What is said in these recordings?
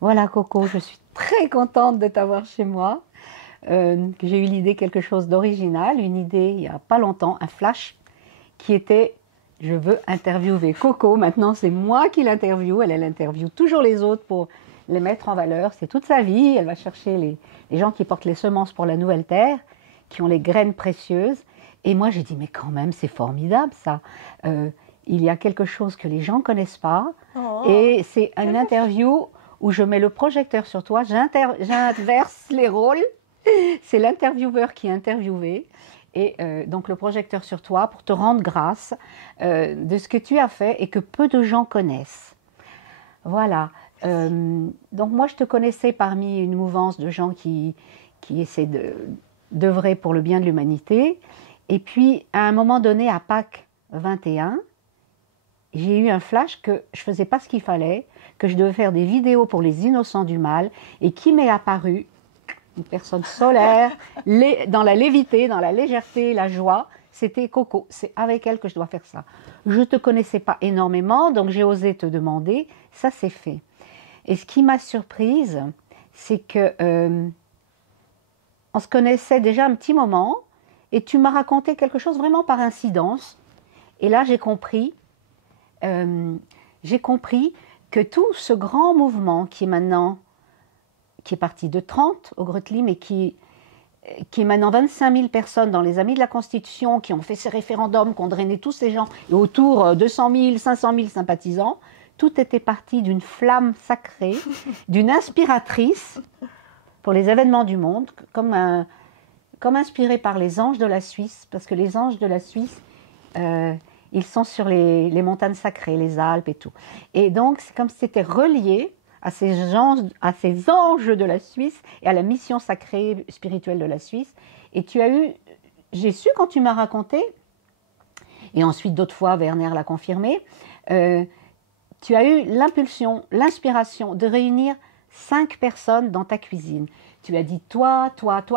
Voilà Coco, je suis très contente de t'avoir chez moi. J'ai eu l'idée quelque chose d'original, une idée il n'y a pas longtemps, un flash qui était je veux interviewer Coco. Maintenant c'est moi qui l'interviewe, elle interviewe toujours les autres pour les mettre en valeur. C'est toute sa vie, elle va chercher les gens qui portent les semences pour la nouvelle terre, qui ont les graines précieuses. Et moi j'ai dit mais quand même c'est formidable ça. Il y a quelque chose que les gens ne connaissent pas et c'est une interview où je mets le projecteur sur toi, j'inverse les rôles, c'est l'intervieweur qui est interviewé, et donc le projecteur sur toi pour te rendre grâce de ce que tu as fait et que peu de gens connaissent. Voilà, donc moi je te connaissais parmi une mouvance de gens qui essaient d'œuvrer pour le bien de l'humanité, et puis à un moment donné à Pâques 21, j'ai eu un flash que je ne faisais pas ce qu'il fallait, que je devais faire des vidéos pour les innocents du mal, et qui m'est apparue, une personne solaire, dans la lévité, dans la légèreté, la joie, c'était Coco. C'est avec elle que je dois faire ça. Je ne te connaissais pas énormément, donc j'ai osé te demander, ça c'est fait. Et ce qui m'a surprise, c'est que on se connaissait déjà un petit moment, et tu m'as raconté quelque chose vraiment par incidence, et là j'ai compris que tout ce grand mouvement qui est maintenant, qui est parti de 30 au Grotli, mais qui est maintenant 25 000 personnes dans les Amis de la Constitution, qui ont fait ces référendums, qui ont drainé tous ces gens, et autour 200 000, 500 000 sympathisants, tout était parti d'une flamme sacrée, d'une inspiratrice pour les événements du monde, comme inspirée par les anges de la Suisse, parce que les anges de la Suisse... ils sont sur les montagnes sacrées, les Alpes et tout. Et donc, c'est comme si c'était relié à ces anges de la Suisse et à la mission sacrée spirituelle de la Suisse. Et j'ai su quand tu m'as raconté, et ensuite d'autres fois, Werner l'a confirmé, tu as eu l'impulsion, l'inspiration de réunir 5 personnes dans ta cuisine. Tu as dit toi,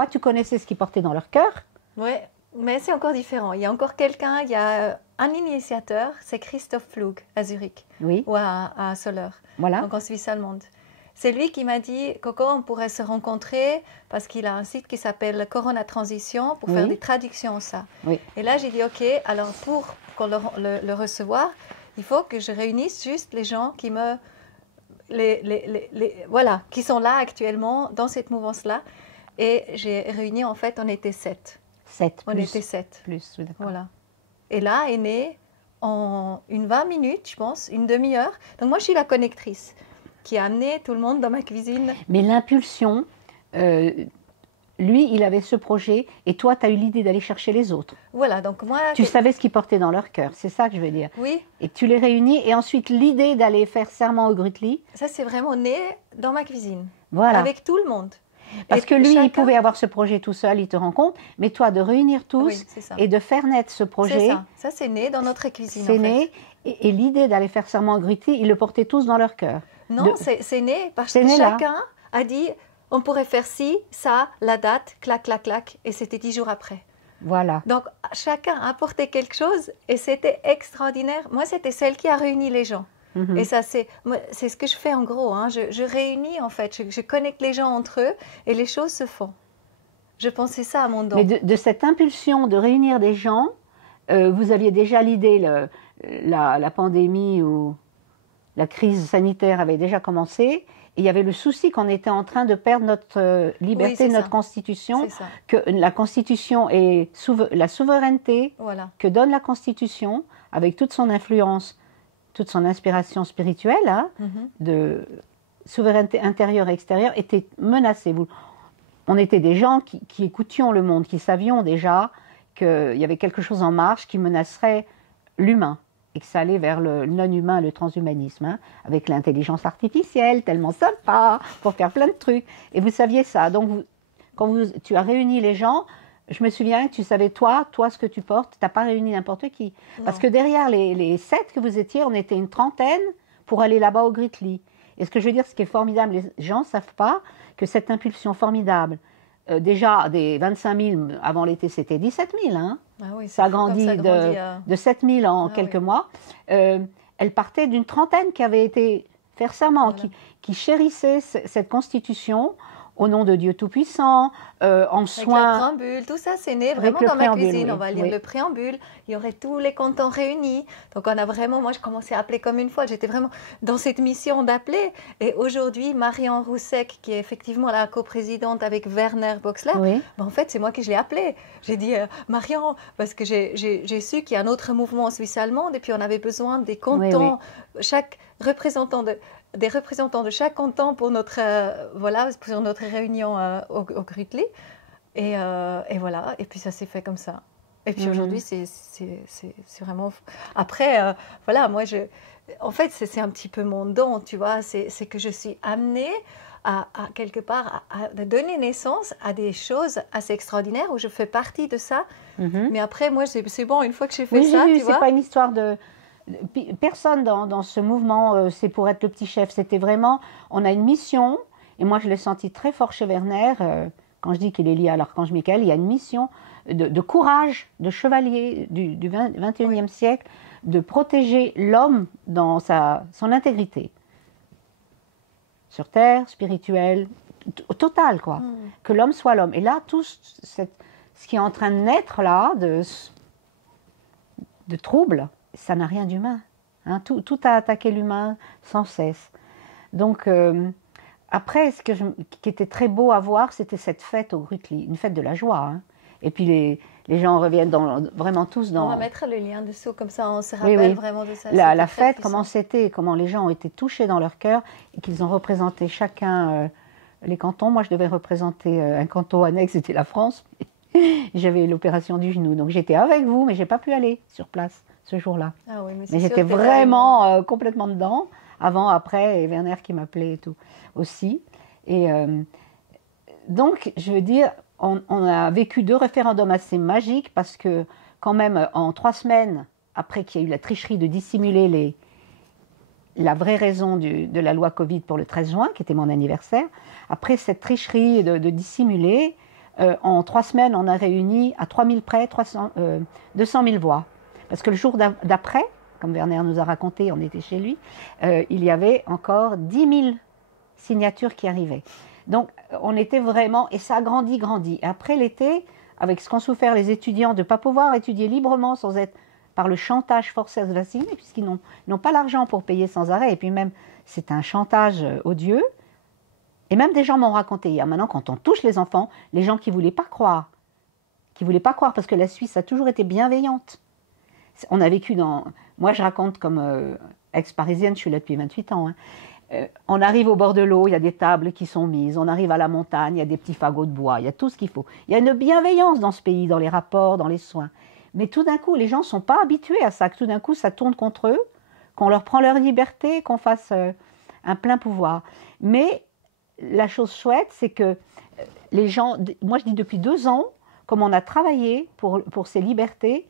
tu connaissais ce qu'ils portaient dans leur cœur. Oui, mais c'est encore différent. Il y a encore quelqu'un, il y a un initiateur, c'est Christoph Flug à Zurich, oui. Ou à Soler, voilà. donc en Suisse allemande. C'est lui qui m'a dit, Coco, on pourrait se rencontrer parce qu'il a un site qui s'appelle Corona Transition pour faire des traductions en ça. Oui. Et là, j'ai dit, ok, alors pour le recevoir, il faut que je réunisse juste les gens qui voilà, qui sont là actuellement dans cette mouvance-là. Et j'ai réuni, en fait, on était 7. 7 on plus. était 7. Plus, oui, d'accord. Voilà. Et là est né en une 20 minutes, je pense, une demi-heure. Donc moi, je suis la connectrice qui a amené tout le monde dans ma cuisine. Mais l'impulsion, lui, il avait ce projet et toi, tu as eu l'idée d'aller chercher les autres. Voilà, donc moi... Tu savais ce qu'ils portaient dans leur cœur, c'est ça que je veux dire. Oui. Et tu les réunis et ensuite l'idée d'aller faire serment au Grutli. Ça, c'est vraiment né dans ma cuisine. Voilà. Avec tout le monde. Parce que lui, il pouvait avoir ce projet tout seul, il te rend compte, mais toi, de réunir tous et de faire naître ce projet... C'est ça, c'est né dans notre cuisine, c'est né, et l'idée d'aller faire serment au Grutli, ils le portaient tous dans leur cœur. Non, c'est né parce que chacun a dit, on pourrait faire ci, ça, la date, clac, clac, clac, et c'était 10 jours après. Voilà. Donc, chacun a apporté quelque chose, et c'était extraordinaire. Moi, c'était celle qui a réuni les gens. Mm-hmm. Et ça, c'est ce que je fais en gros. Hein. Je réunis, en fait. Je connecte les gens entre eux et les choses se font. Je pensais ça à mon don. Mais de cette impulsion de réunir des gens, vous aviez déjà l'idée, la pandémie ou la crise sanitaire avait déjà commencé. Et il y avait le souci qu'on était en train de perdre notre liberté, notre constitution. Que la constitution est la souveraineté que donne la constitution, avec toute son influence, toute son inspiration spirituelle, hein, de souveraineté intérieure et extérieure, était menacée. On était des gens qui écoutions le monde, qui savions déjà qu'il y avait quelque chose en marche qui menacerait l'humain et que ça allait vers le non-humain, le transhumanisme, hein, avec l'intelligence artificielle, tellement sympa, pour faire plein de trucs. Et vous saviez ça. Donc, quand tu as réuni les gens, je me souviens que tu savais, toi, ce que tu portes, tu n'as pas réuni n'importe qui. Non. Parce que derrière les 7 que vous étiez, on était une trentaine pour aller là-bas au Grutli. Et ce que je veux dire, ce qui est formidable, les gens ne savent pas que cette impulsion formidable, déjà des 25 000 avant l'été, c'était 17 000. Hein. Ah oui, ça a grandi de 7 000 en quelques mois. Elle partait d'une trentaine qui avait été faire serment, qui chérissaient cette constitution au nom de Dieu Tout-Puissant, en soin. Avec le préambule, tout ça, c'est né vraiment dans ma cuisine. On va lire le préambule, il y aurait tous les cantons réunis. Donc on a vraiment, moi je commençais à appeler comme une folle, j'étais vraiment dans cette mission d'appeler. Et aujourd'hui, Marion Roussec, qui est effectivement la coprésidente avec Werner Boxler, ben, en fait c'est moi qui je l'ai appelée. J'ai dit Marion, parce que j'ai su qu'il y a un autre mouvement en Suisse allemande et puis on avait besoin des cantons, chaque représentant des représentants de chaque canton pour notre, pour notre réunion au Grütli. Et voilà, et puis ça s'est fait comme ça. Et puis aujourd'hui, c'est vraiment... Après, voilà, moi, en fait, c'est un petit peu mon don, tu vois, c'est que je suis amenée à quelque part, à donner naissance à des choses assez extraordinaires où je fais partie de ça. Mais après, moi, c'est bon, une fois que j'ai fait ça, tu vois... c'est pas une histoire de... Personne dans ce mouvement, c'est pour être le petit chef. C'était vraiment, on a une mission, et moi je l'ai senti très fort chez Werner, quand je dis qu'il est lié à l'archange Michael, il y a une mission de courage, de chevalier du 21e siècle, de protéger l'homme dans son intégrité. Sur terre, spirituelle, totale, quoi. Que l'homme soit l'homme. Et là, tout ce qui est en train de naître là, de troubles, ça n'a rien d'humain. Hein. Tout a attaqué l'humain sans cesse. Donc, après, qui était très beau à voir, c'était cette fête au Grütli, une fête de la joie. Hein. Et puis, les gens reviennent vraiment tous dans... On va mettre le lien dessous, comme ça on se rappelle vraiment de ça. La fête, comment c'était, comment les gens ont été touchés dans leur cœur et qu'ils ont représenté chacun les cantons. Moi, je devais représenter un canton annexe, c'était la France. J'avais l'opération du genou. Donc, j'étais avec vous, mais je n'ai pas pu aller sur place ce jour-là. Ah oui, mais j'étais vraiment complètement dedans, avant, après, et Werner qui m'appelait et tout aussi. Et donc, je veux dire, on a vécu 2 référendums assez magiques parce que quand même, en 3 semaines, après qu'il y a eu la tricherie de dissimuler la vraie raison de la loi Covid pour le 13 juin, qui était mon anniversaire, après cette tricherie de dissimuler, en 3 semaines, on a réuni à 3000 près 200 000 voix. Parce que le jour d'après, comme Werner nous a raconté, on était chez lui, il y avait encore 10 000 signatures qui arrivaient. Donc, on était vraiment... Et ça a grandi. Et après l'été, avec ce qu'ont souffert les étudiants de ne pas pouvoir étudier librement sans être par le chantage forcé à se vacciner, puisqu'ils n'ont pas l'argent pour payer sans arrêt. Et puis même, c'est un chantage odieux. Et même des gens m'ont raconté hier, maintenant, quand on touche les enfants, les gens qui ne voulaient pas croire, parce que la Suisse a toujours été bienveillante. On a vécu dans... Moi, je raconte comme ex-parisienne, je suis là depuis 28 ans. Hein. On arrive au bord de l'eau, il y a des tables qui sont mises. On arrive à la montagne, il y a des petits fagots de bois, il y a tout ce qu'il faut. Il y a une bienveillance dans ce pays, dans les rapports, dans les soins. Mais tout d'un coup, les gens ne sont pas habitués à ça. Que tout d'un coup, ça tourne contre eux, qu'on leur prend leur liberté, qu'on fasse un plein pouvoir. Mais la chose chouette, c'est que les gens... Moi, je dis depuis 2 ans, comme on a travaillé pour ces libertés,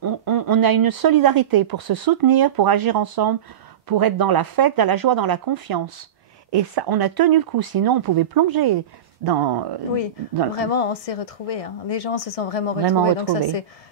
on a une solidarité pour se soutenir, pour agir ensemble, pour être dans la fête, dans la joie, dans la confiance. Et ça, on a tenu le coup, sinon on pouvait plonger dans... Oui, vraiment, on s'est retrouvés. Hein. Les gens se sont vraiment retrouvés. Donc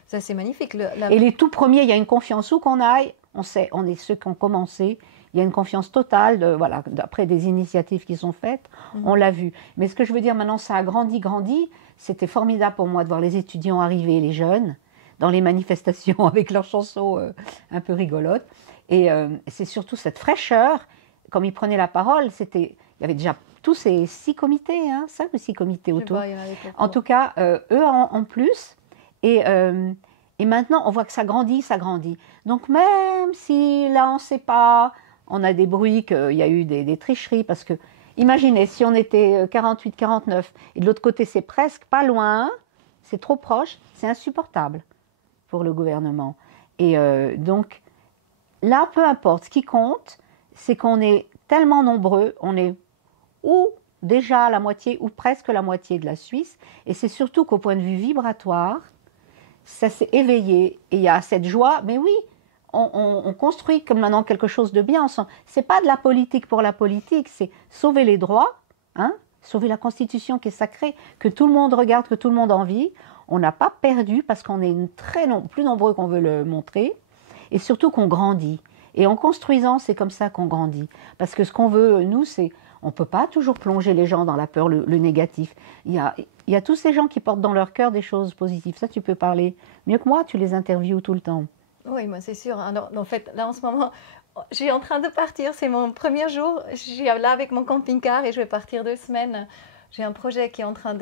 ça, c'est magnifique. Et les tout premiers, il y a une confiance où qu'on aille. On est ceux qui ont commencé. Il y a une confiance totale, après des initiatives qui sont faites. On l'a vu. Mais ce que je veux dire maintenant, ça a grandi. C'était formidable pour moi de voir les étudiants arriver, les jeunes, dans les manifestations avec leurs chansons un peu rigolotes. Et c'est surtout cette fraîcheur, comme ils prenaient la parole, il y avait déjà tous ces 6 comités, 5 ou 6 comités autour. En tout cas, eux en plus. Et maintenant, on voit que ça grandit. Donc même si là, on ne sait pas, on a des bruits qu'il y a eu des tricheries, parce que, imaginez, si on était 48, 49, et de l'autre côté, c'est presque pas loin, c'est trop proche, c'est insupportable pour le gouvernement. Et donc, là, peu importe, ce qui compte, c'est qu'on est tellement nombreux, on est ou déjà la moitié ou presque la moitié de la Suisse, et c'est surtout qu'au point de vue vibratoire, ça s'est éveillé, et il y a cette joie, mais oui, on construit comme maintenant quelque chose de bien ensemble. C'est pas de la politique pour la politique, c'est sauver les droits, sauver la Constitution qui est sacrée, que tout le monde regarde, que tout le monde envie. On n'a pas perdu parce qu'on est plus nombreux qu'on veut le montrer, et surtout qu'on grandit. Et en construisant, c'est comme ça qu'on grandit. Parce que ce qu'on veut, nous, c'est On ne peut pas toujours plonger les gens dans la peur, le négatif. Il y a tous ces gens qui portent dans leur cœur des choses positives. Ça, tu peux parler mieux que moi, tu les interviews tout le temps. Oui, moi c'est sûr. Alors, en fait, là en ce moment, je suis en train de partir. C'est mon premier jour. Je suis là avec mon camping-car et je vais partir 2 semaines. J'ai un projet qui est en train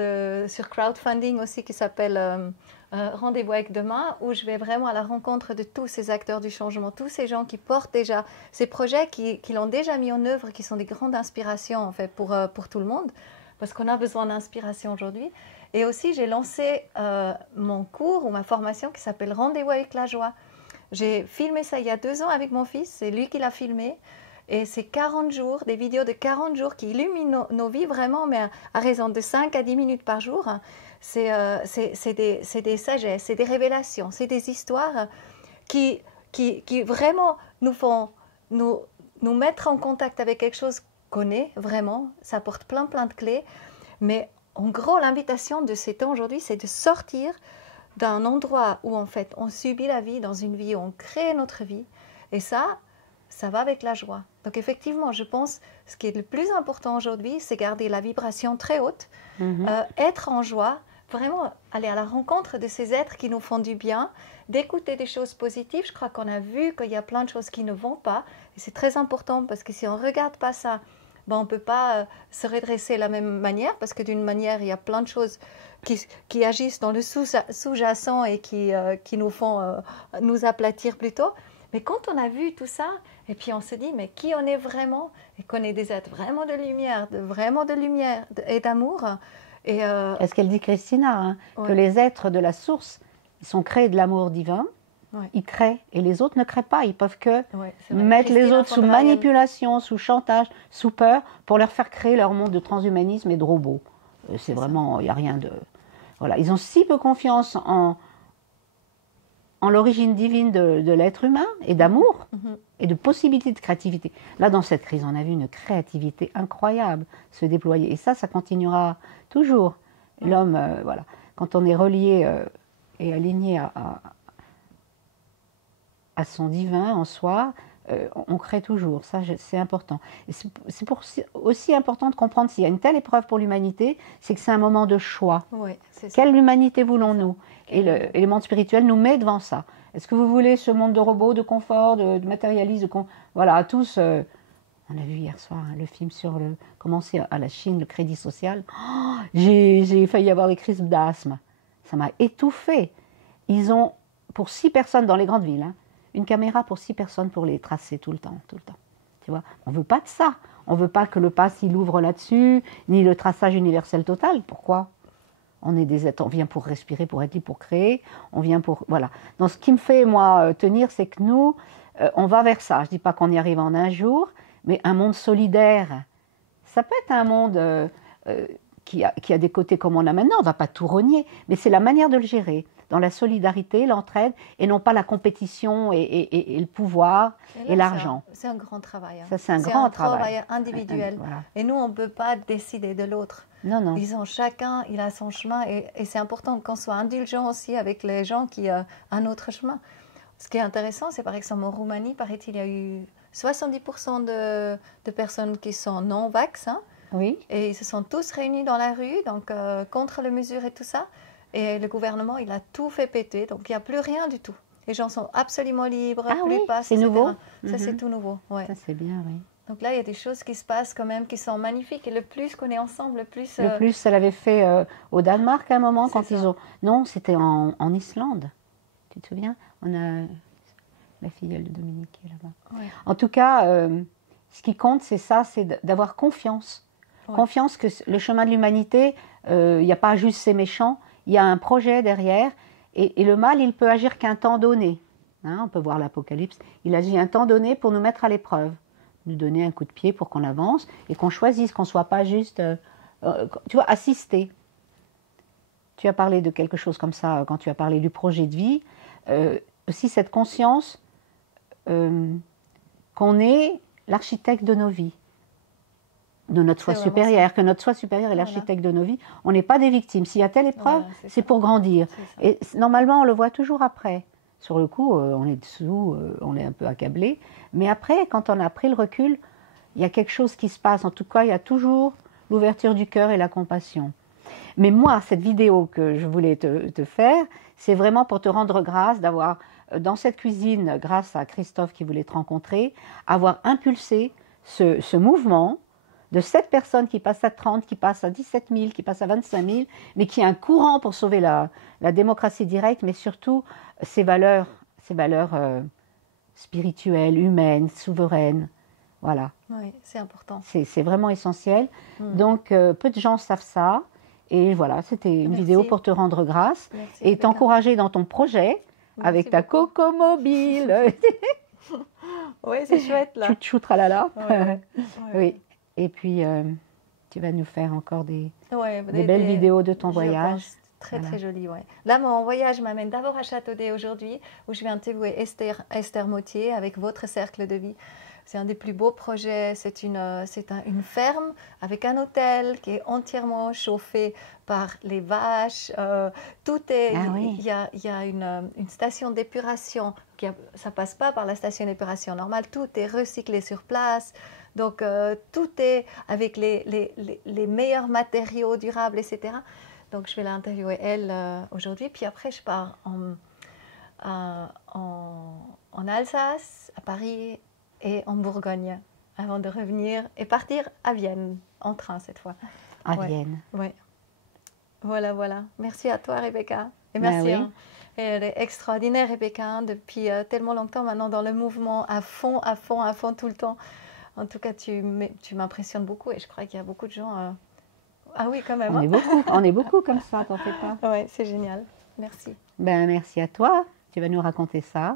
sur crowdfunding aussi qui s'appelle Rendez-vous avec demain, où je vais vraiment à la rencontre de tous ces acteurs du changement, tous ces gens qui portent déjà ces projets, qui l'ont déjà mis en œuvre, qui sont des grandes inspirations en fait pour tout le monde, parce qu'on a besoin d'inspiration aujourd'hui. Et aussi, j'ai lancé mon cours ou ma formation qui s'appelle Rendez-vous avec la joie. J'ai filmé ça il y a 2 ans avec mon fils, c'est lui qui l'a filmé. Et c'est 40 jours, des vidéos de 40 jours qui illuminent nos vies vraiment, mais à raison de 5 à 10 minutes par jour. C'est des sagesses, c'est des révélations, c'est des histoires qui vraiment nous font nous mettre en contact avec quelque chose qu'on est vraiment. Ça apporte plein de clés. Mais en gros, l'invitation de ces temps aujourd'hui, c'est de sortir d'un endroit où en fait on subit la vie, dans une vie où on crée notre vie. Et ça va avec la joie. Donc effectivement, je pense ce qui est le plus important aujourd'hui, c'est garder la vibration très haute, être en joie, vraiment aller à la rencontre de ces êtres qui nous font du bien, d'écouter des choses positives. Je crois qu'on a vu qu'il y a plein de choses qui ne vont pas. Et c'est très important parce que si on ne regarde pas ça, ben on ne peut pas se redresser de la même manière, parce que d'une manière, il y a plein de choses qui agissent dans le sous-jacent et qui nous font nous aplatir plutôt. Mais quand on a vu tout ça, et puis on se dit, mais qui on est vraiment, et qu'on est des êtres vraiment de lumière, et d'amour. Est-ce qu'elle dit, Christina, hein, ouais. que les êtres de la source, ils sont créés de l'amour divin, ouais. ils créent, et les autres ne créent pas. Ils peuvent que ouais, mettre les autres sous manipulation, sous chantage, sous peur, pour leur faire créer leur monde de transhumanisme et de robots. C'est vraiment, il n'y a rien de... Voilà, ils ont si peu confiance en l'origine divine de l'être humain et d'amour et de possibilités de créativité. Là, dans cette crise, on a vu une créativité incroyable se déployer. Et ça continuera toujours. L'homme, voilà, quand on est relié et aligné à son divin en soi, on crée toujours. Ça, c'est important. C'est aussi important de comprendre s'il y a une telle épreuve pour l'humanité, c'est que c'est un moment de choix. Oui, c'est ça. Quelle humanité voulons-nous ? Et le monde spirituel nous met devant ça. Est-ce que vous voulez ce monde de robots, de confort, de matérialisme, voilà, tous... on a vu hier soir le film sur comment c'est à la Chine, le crédit social. Oh, j'ai failli avoir des crises d'asthme. Ça m'a étouffée. Ils ont, pour 6 personnes dans les grandes villes, une caméra pour 6 personnes pour les tracer tout le temps. Tu vois, on ne veut pas de ça. On ne veut pas que le pass il ouvre là-dessus, ni le traçage universel total. Pourquoi ? On est des êtres, on vient pour respirer, pour être libre, pour créer. On vient pour... Voilà. Donc ce qui me fait, moi, tenir, c'est que nous, on va vers ça. Je ne dis pas qu'on y arrive en un jour, mais un monde solidaire. Ça peut être un monde qui a des côtés comme on a maintenant. On ne va pas tout renier, mais c'est la manière de le gérer. Dans la solidarité, l'entraide, et non pas la compétition et le pouvoir et l'argent. C'est un grand travail. Ça, c'est un grand travail individuel. Voilà. Et nous, on ne peut pas décider de l'autre. Non. Chacun, il a son chemin. Et c'est important qu'on soit indulgent aussi avec les gens qui ont un autre chemin. Ce qui est intéressant, c'est par exemple en Roumanie, paraît-il, il y a eu 70% de personnes qui sont non-vax. Oui. Et ils se sont tous réunis dans la rue, donc contre les mesures et tout ça. Et le gouvernement, il a tout fait péter, donc il n'y a plus rien du tout. Les gens sont absolument libres, plus de passe, c'est nouveau. Ça, c'est tout nouveau. Ouais. Ça, c'est bien, oui. Donc là, il y a des choses qui se passent quand même, qui sont magnifiques. Et le plus qu'on est ensemble, le plus... Le plus, ça l'avait fait au Danemark à un moment, quand ils ont... Non, c'était en Islande. Tu te souviens ? On a la filleule de Dominique qui est là-bas. Ouais. En tout cas, ce qui compte, c'est ça, c'est d'avoir confiance. Ouais. Confiance que le chemin de l'humanité, il n'y a pas juste ces méchants, il y a un projet derrière, et le mal, il peut agir qu'un temps donné. On peut voir l'Apocalypse, il agit un temps donné pour nous mettre à l'épreuve, nous donner un coup de pied pour qu'on avance, et qu'on choisisse, qu'on ne soit pas juste, tu vois, assisté. Tu as parlé de quelque chose comme ça, quand tu as parlé du projet de vie, aussi cette conscience qu'on est l'architecte de nos vies. De notre soi supérieur, que notre soi supérieur est l'architecte de nos vies. On n'est pas des victimes. S'il y a telle épreuve, c'est pour grandir. Et normalement, on le voit toujours après. Sur le coup, on est dessous, on est un peu accablé. Mais après, quand on a pris le recul, il y a quelque chose qui se passe. En tout cas, il y a toujours l'ouverture du cœur et la compassion. Mais moi, cette vidéo que je voulais te faire, c'est vraiment pour te rendre grâce d'avoir, dans cette cuisine, grâce à Christophe qui voulait te rencontrer, avoir impulsé ce mouvement de 7 personnes qui passent à 30, qui passent à 17 000, qui passent à 25 000, mais qui est un courant pour sauver la démocratie directe, mais surtout ces valeurs spirituelles, humaines, souveraines. Voilà. Oui, c'est important. C'est vraiment essentiel. Donc, peu de gens savent ça. Et voilà, c'était une vidéo pour te rendre grâce et t'encourager dans ton projet avec ta coco mobile. Oui, c'est chouette là. Chou tralala. Ouais. Oui. Et puis, tu vas nous faire encore des belles vidéos de ton voyage. Très, très joli, ouais. Là, mon voyage m'amène d'abord à Châteaudet aujourd'hui, où je vais interviewer Esther Mottier avec votre cercle de vie. C'est un des plus beaux projets. C'est une ferme avec un hôtel qui est entièrement chauffé par les vaches. Tout est. Il y a une station d'épuration. Ça passe pas par la station d'épuration normale. Tout est recyclé sur place. Donc tout est avec les meilleurs matériaux durables, etc. Donc je vais l'interviewer elle aujourd'hui. Puis après je pars en Alsace, à Paris et en Bourgogne, avant de revenir et partir à Vienne, en train cette fois. À Vienne. Oui. Voilà. Merci à toi, Rebecca. Et merci. Oui. Elle est extraordinaire, Rebecca, depuis tellement longtemps maintenant dans le mouvement, à fond, tout le temps. En tout cas, tu m'impressionnes beaucoup et je crois qu'il y a beaucoup de gens... Ah oui, quand même. On est beaucoup comme ça, t'en fais pas. Oui, c'est génial. Merci. Ben, merci à toi. Tu vas nous raconter ça.